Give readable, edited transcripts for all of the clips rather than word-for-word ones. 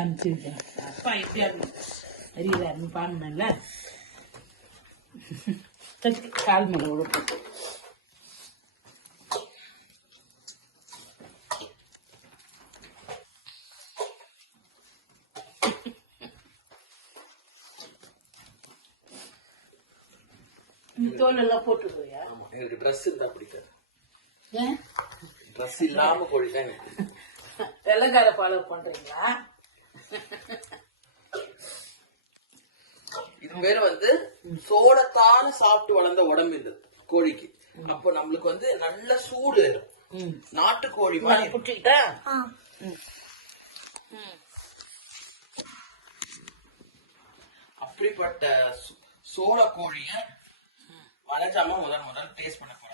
அனுப்பிச்சிருக்கேன். அப்பா எப்படி அறியல பாருங்கல்ல கால் மேல விட தோல் எல்லாம் போட்டுருவியா? எனக்கு ட்ரெஸ் இருந்தா பிடிக்காது. ஏன் ட்ரெஸ் இல்லாம போயிட்டேன். வெள்ளக்கார ஃபாலோ பண்றீங்களா? இது பேரு வந்து சோளத்தான சாப்பிட்டு வளர்ந்த உடம்பு இது கோழிக்கு. அப்போ நம்மளுக்கு நல்ல சூடு நாட்டுக்கோழி மாதிரி குட்டிக்கிட்டா அப்படிப்பட்ட சோள கோழிய வளர்ச்சாம முதல் டேஸ்ட் பண்ண போறாங்க.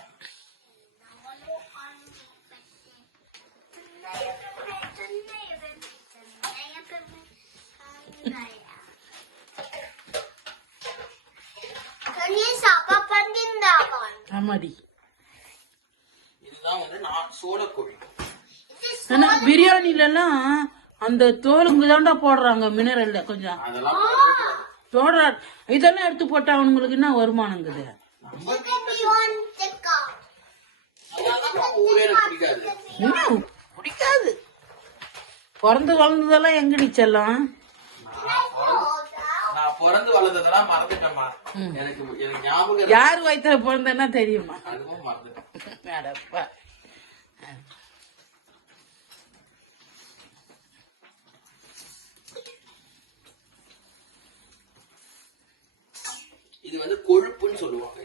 இதுதான் சோள கோழி. பிரியாணில எல்லாம் அந்த தோலுங்க தாண்டா போடுறாங்க மினரல்ல கொஞ்சம் போடுற இதெல்லாம் எடுத்து போட்டா அவங்களுக்கு என்ன வருமானங்குது? பிடிக்காது. பிறந்து வளர்ந்ததெல்லாம் எங்கடி செல்லம்? பிறந்து வளர்ந்ததெல்லாம் மறந்துட்டேம்மா. எனக்கு ஞாபகம் யாரு வயிற்றுல பிறந்தன்னா தெரியுமா? இது கொழுப்புன்னு சொல்லுவாங்க.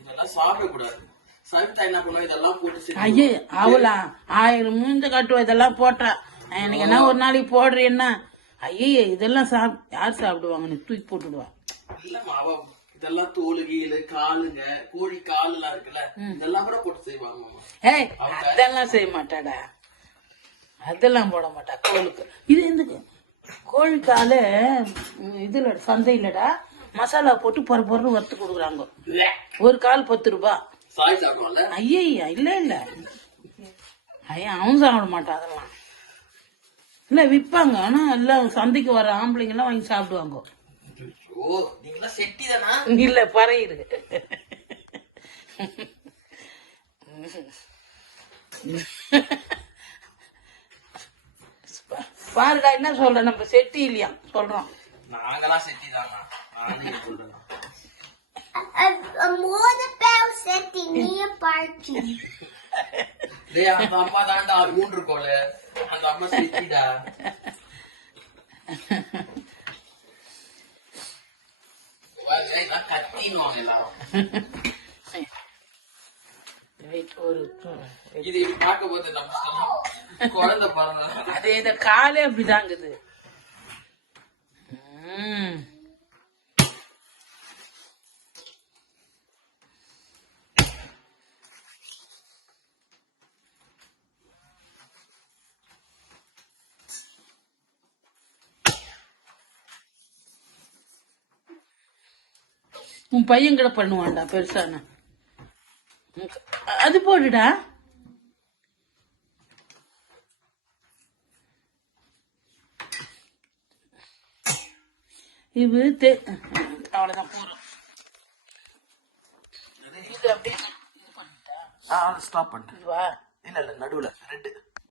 இதெல்லாம் சாப்பிடக்கூடாது. சவிதா என்ன பண்ணுவா இதெல்லாம் போட்டு ஐயே அவளா 1000 மூஞ்ச காட்டுவா இதெல்லாம் போட்டா. எனக்கு என்ன ஒரு நாளைக்கு போடுறேன்னா ஐயே இதெல்லாம் யார் சாப்பிடுவாங்க? தூக்கி போட்டுடுவா. இல்லம்மா அவ இதெல்லாம் தோலு கீழு காலுங்க கோழி காலு எல்லாம் இருக்குல்ல இதெல்லாம் கூட போட்டு செய்வாங்க. ஏய் அதெல்லாம் செய்ய மாட்டாடா. அதெல்லாம் போட மாட்டா கோழுக்கு. இது எதுக்கு கோழி கால இதுல சந்தையிலடா மசாலா போட்டு பொறுன்னு வறுத்து கொடுக்குறாங்க. ஒரு கால் 10 ரூபாய். ஐயா இல்ல இல்ல ஐயா அவன் சாப்பிட மாட்டான். அதெல்லாம் இல்ல விற்பாங்க. ஆனா எல்லாம் சந்தைக்கு வர ஆம்பளைங்க எல்லாம் வாங்கி சாப்பிடுவாங்க. இல்ல பறையிரு பாருடா என்ன சொல்ற? நம்ம செட்டி இல்லையா சொல்றோம். நாங்கெல்லாம் செட்டி தாங்க. அந்த அம்மா தாண்டா மூன்று கோல அந்த அம்மா செட்டிடா. கத்தினுவாங்க எல்லாரும். இது பார்க்க போது நம்ம குழந்தை பிறந்த அதே இந்த காலே அப்படிதாங்குது. உன் பையன் கூட பண்ணுவான்டா பெருசான. அது போடுடா. இது அவ்வளவுதான் போறோம். இது அப்படியே ஸ்டாப் பண்ணிட்டு இல்ல நடுவுல ரெண்டு